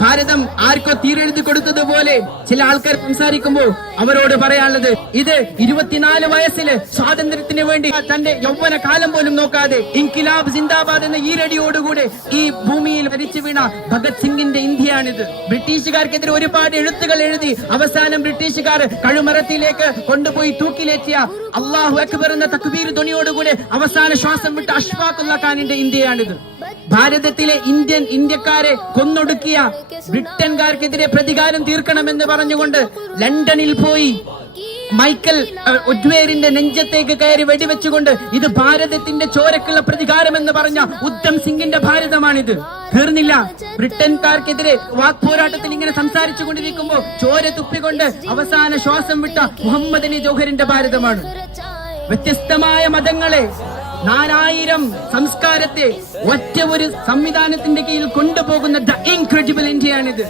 ഭാരതം ആർക്കോ തീരെഴുതി കൊടുത്തതുപോലെ ചില ആൾക്കാർ സംസാരിക്കുമ്പോൾ അവരോട് പറയാനുള്ളത്, ഇത് 24 വയസ്സില് സ്വാതന്ത്ര്യത്തിന് വേണ്ടി തന്റെ യൗവന കാലം പോലും നോക്കാതെ ഇൻകിലാബ് സിന്ദാബാദ് എന്ന ഈരടിയോടുകൂടെ ഈ ഭൂമിയിൽ മരിച്ചു വീണ ഭഗത് സിംഗിന്റെ ഇന്ത്യയാണിത്. ബ്രിട്ടീഷുകാർക്കെതിരെ ഒരുപാട് എഴുത്തുകൾ എഴുതി അവസാനം ബ്രിട്ടീഷുകാർ കഴുമരത്തിലേക്ക് കൊണ്ടുപോയി തൂക്കിലേറ്റിയ അല്ലാഹു അക്ബർ എന്ന തക്ബീർ ധ്വനിയോടുകൂടെ അവസാന ശ്വാസം വിട്ട അഷ്ഫാഖുല്ലാ ഖാനിന്റെ ഇന്ത്യയാണിത്. ഭാരതത്തിലെ ഇന്ത്യക്കാരെ കൊന്നൊടുക്കിയ ബ്രിട്ടൻകാർക്കെതിരെ പ്രതികാരം തീർക്കണമെന്ന് പറഞ്ഞുകൊണ്ട് ലണ്ടനിൽ പോയി മൈക്കൽ ഒഡ്വേറിന്റെ നെഞ്ചത്തേക്ക് കയറി വെടിവെച്ചുകൊണ്ട് ഇത് ഭാരതത്തിന്റെ ചോരക്കുള്ള പ്രതികാരം എന്ന് പറഞ്ഞ ഉദ്ധം സിംഗിന്റെ ഭാരതമാണിത്. തീർന്നില്ല, ബ്രിട്ടൻകാർക്കെതിരെ വാക്പോരാട്ടത്തിൽ ഇങ്ങനെ സംസാരിച്ചു കൊണ്ടിരിക്കുമ്പോൾ ചോര തുപ്പിക്കൊണ്ട് അവസാന ശ്വാസം വിട്ട മുഹമ്മദ് അലി ജൗഹറിന്റെ ഭാരതമാണ്. വ്യത്യസ്തമായ മതങ്ങളെ 4000 സംസ്കാരത്തെ ഒറ്റ ഒരു സംവിധാനത്തിന്റെ കീഴിൽ കൊണ്ടുപോകുന്ന ദ ഇൻക്രെഡിബിൾ ഇന്ത്യയാണിത്.